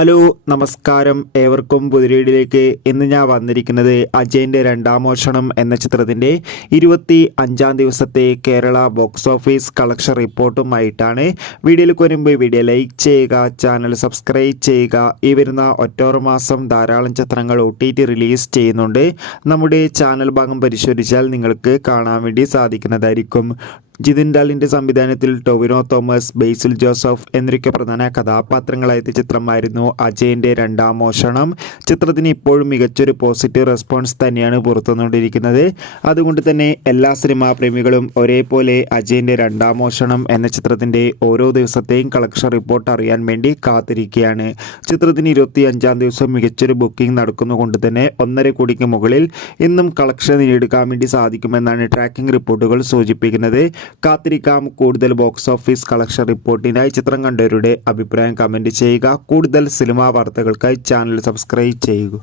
Hello നമസ്കാരം, ഏവർക്കും പുതിരീടിലേക്ക്. ഇന്ന് ഞാൻ വന്നിരിക്കുന്നത് അജയൻ്റെ രണ്ടാം മോഷണം എന്ന ചിത്രത്തിൻ്റെ 25-ാം ദിവസത്തെ കേരള ബോക്സ് ഓഫീസ് കളക്ഷൻ റിപ്പോർട്ടുമായിട്ടാണ്. വീഡിയോയിലേക്ക് വരുമ്പോൾ വീഡിയോ ലൈക്ക് ചെയ്യുക, ചാനൽ സബ്സ്ക്രൈബ് ചെയ്യുക. ഈ വരുന്ന ഒക്ടോബർ മാസം ധാരാളം ചിത്രങ്ങൾ OTT റിലീസ് ചെയ്യുന്നുണ്ട്. നമ്മുടെ ചാനൽ ഭാഗം പരിശോധിച്ചാൽ നിങ്ങൾക്ക് കാണാൻ വേണ്ടി സാധിക്കുന്നതായിരിക്കും. ജിതിൻ ഡാലിൻ്റെ സംവിധാനത്തിൽ ടൊവിനോ തോമസ്, ബേസിൽ ജോസഫ് എന്നിവരൊക്കെ പ്രധാന കഥാപാത്രങ്ങളായ ചിത്രമായിരുന്നു അജയൻ്റെ രണ്ടാം മോഷണം. ചിത്രത്തിന് ഇപ്പോഴും മികച്ചൊരു പോസിറ്റീവ് റെസ്പോൺസ് തന്നെയാണ് പുറത്തുവന്നുകൊണ്ടിരിക്കുന്നത്. അതുകൊണ്ട് തന്നെ എല്ലാ സിനിമാ പ്രേമികളും ഒരേപോലെ അജയൻ്റെ രണ്ടാം മോഷണം എന്ന ചിത്രത്തിൻ്റെ ഓരോ ദിവസത്തെയും കളക്ഷൻ റിപ്പോർട്ട് അറിയാൻ വേണ്ടി കാത്തിരിക്കുകയാണ്. ചിത്രത്തിന് 25-ാം ദിവസം മികച്ചൊരു ബുക്കിംഗ് നടക്കുന്നതുകൊണ്ട് തന്നെ 1.5 കോടിക്ക് മുകളിൽ ഇന്നും കളക്ഷൻ നേടിയെടുക്കാൻ വേണ്ടി സാധിക്കുമെന്നാണ് ട്രാക്കിംഗ് റിപ്പോർട്ടുകൾ സൂചിപ്പിക്കുന്നത്. കാത്തിരിക്കാം. കൂടുതൽ ബോക്സ് ഓഫീസ് കളക്ഷൻ റിപ്പോർട്ടിനായി ചിത്രം കണ്ടവരുടെ അഭിപ്രായം കമൻറ്റ് ചെയ്യുക. കൂടുതൽ സിനിമാ വാർത്തകൾക്കായി ചാനൽ സബ്സ്ക്രൈബ് ചെയ്യുക.